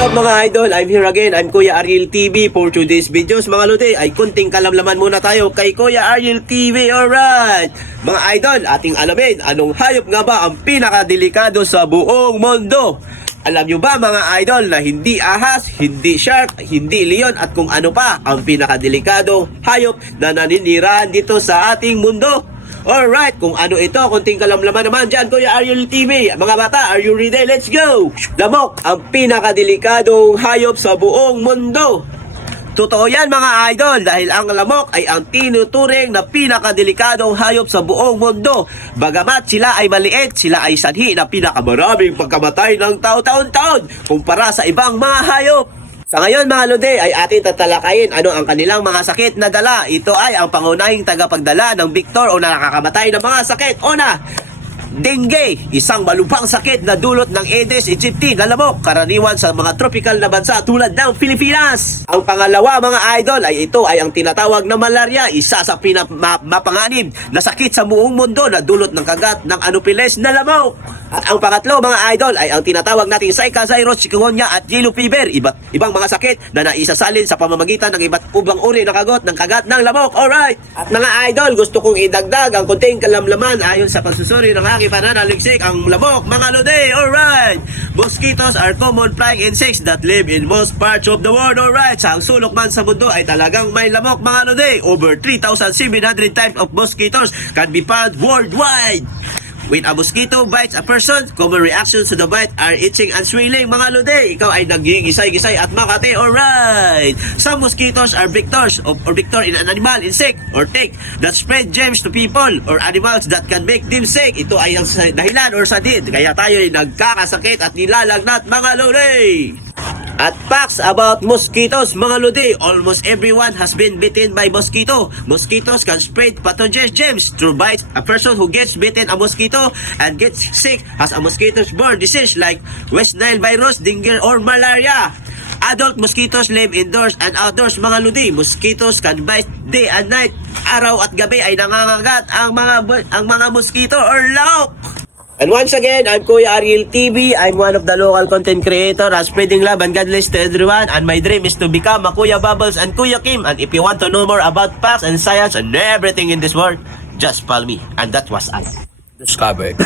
up mga idol? I'm here again. I'm Kuya Ariel TV for today's videos. Mga lodi, ay kunting kalamlaman muna tayo kay Kuya Ariel TV. Alright! Mga idol, ating alamin, anong hayop nga ba ang pinakadelikado sa buong mundo? Alam nyo ba mga idol na hindi ahas, hindi shark, hindi leon at kung ano pa ang pinakadelikado hayop na naninirahan dito sa ating mundo? Alright, kung ano ito, kunting kalamlaman naman dyan, Kuya Ariel TV. Mga bata, are you ready? Let's go! Lamok, ang pinakadelikadong hayop sa buong mundo. Totoo yan mga idol, dahil ang lamok ay ang tinuturing na pinakadelikadong hayop sa buong mundo. Bagamat sila ay maliit, sila ay sanhi na pinakamaraming pagkamatay ng taon-taon kumpara sa ibang mga hayop. Sa ngayon mga lode ay ating tatalakayin ano ang kanilang mga sakit na dala. Ito ay ang pangunahing tagapagdala ng Victor o nakakamatay ng mga sakit. Una, dengue, isang malubhang sakit na dulot ng Aedes aegypti na lamok, karaniwan sa mga tropical na bansa tulad ng Pilipinas. Ang pangalawa mga idol ay ito ay ang tinatawag na malaria, isa sa pinamapanganib na sakit sa buong mundo na dulot ng kagat ng Anopheles na lamok. At ang pangatlo mga idol ay ang tinatawag nating Zika, Virus, Chikungunya at Yellow Fever, ibang mga sakit na naisasalin sa pamamagitan ng iba't ubang uri ng kagat ng lamok. Alright! At mga idol, gusto kong idagdag ang kunting kalamlaman ayon sa pagsusuri ng aking pananaliksik ang lamok mga lode. Alright! Mosquitoes are common flying insects that live in most parts of the world. Alright! Sa ang sulok man sa mundo ay talagang may lamok mga lode. Over 3,700 types of mosquitoes can be found worldwide. When a mosquito bites a person, common reactions to the bite are itching and swelling. Mga lode, ikaw ay nagigisay-gisay at makati. Alright! Some mosquitoes are vectors or vector in an animal, insect, or tick that spread germs to people or animals that can make them sick. Ito ay ang dahilan or sadid. Kaya tayo ay nagkakasakit at nilalagnat mga lode. At facts about mosquitoes, mga lodi, almost everyone has been bitten by mosquito. Mosquitoes can spread pathogens germs through bites. A person who gets bitten a mosquito and gets sick has a mosquito-borne disease like West Nile virus, dengue, or malaria. Adult mosquitoes live indoors and outdoors, mga lodi. Mosquitoes can bite day and night. Araw at gabi ay nangangagat ang mga mosquito or lamok. And once again, I'm Kuya Ariel TV. I'm one of the local content creator spreading love and godliness to everyone. And my dream is to become a Kuya Bubbles and Kuya Kim. And if you want to know more about facts and science and everything in this world, just follow me. And that was us. Discovered.